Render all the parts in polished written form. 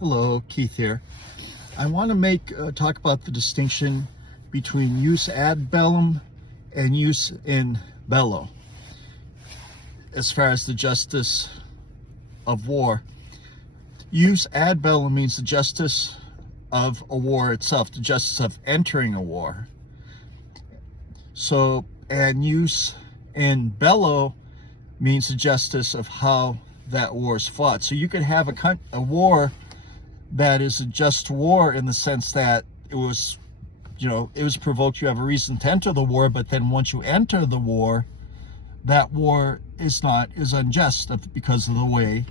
Hello, Keith here. I want to talk about the distinction between use ad bellum and use in bello as far as the justice of war. Use ad bellum means the justice of a war itself, the justice of entering a war. And use in bello means the justice of how that war is fought. So you could have a war that is a just war in the sense that it was provoked. You have a reason to enter the war, but then once you enter the war, that war is unjust because of the way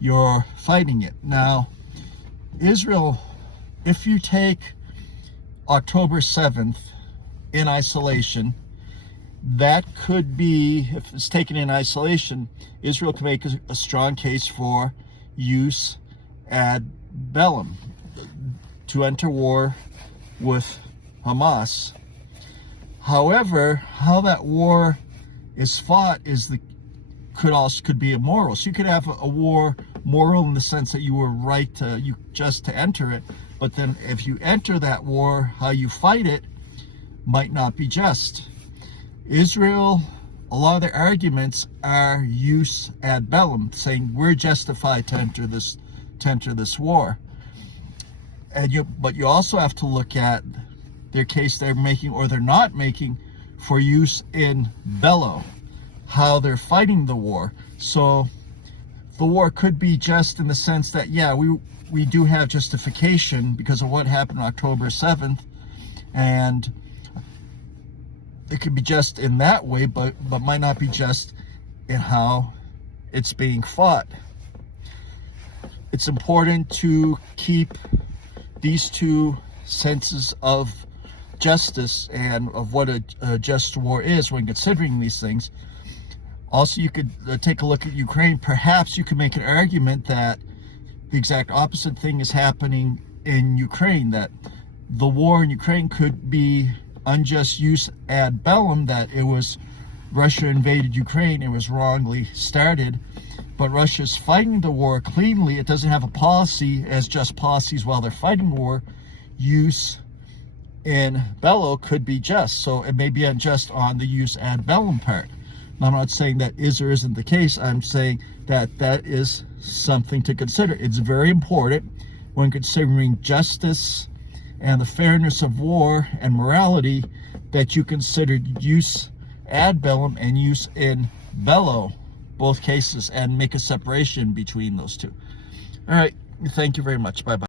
you're fighting it. Now, Israel, if you take October 7th in isolation, that could be, if it's taken in isolation, Israel can make a strong case for use ad bellum, to enter war with Hamas. However, how that war is fought could be immoral. So you could have a war moral in the sense that you were right to enter it, but then if you enter that war, how you fight it might not be just. Israel, a lot of their arguments are use ad bellum, saying we're justified to enter this war. But you also have to look at their case they're making or they're not making for use in bello, how they're fighting the war. So the war could be just in the sense that, yeah, we do have justification because of what happened on October 7th, and it could be just in that way, but might not be just in how it's being fought. It's important to keep these two senses of justice and of what a just war is when considering these things. Also, you could take a look at Ukraine. Perhaps you could make an argument that the exact opposite thing is happening in Ukraine, that the war in Ukraine could be unjust use ad bellum, that it was Russia invaded Ukraine, it was wrongly started, but Russia's fighting the war cleanly. It doesn't have a policy as just policies while they're fighting the war. Use in bello could be just, so it may be unjust on the use ad bellum part. Now, I'm not saying that is or isn't the case. I'm saying that that is something to consider. It's very important when considering justice and the fairness of war and morality that you consider use ad bellum and use in bello, both cases, and make a separation between those two. All right, thank you very much. Bye-bye.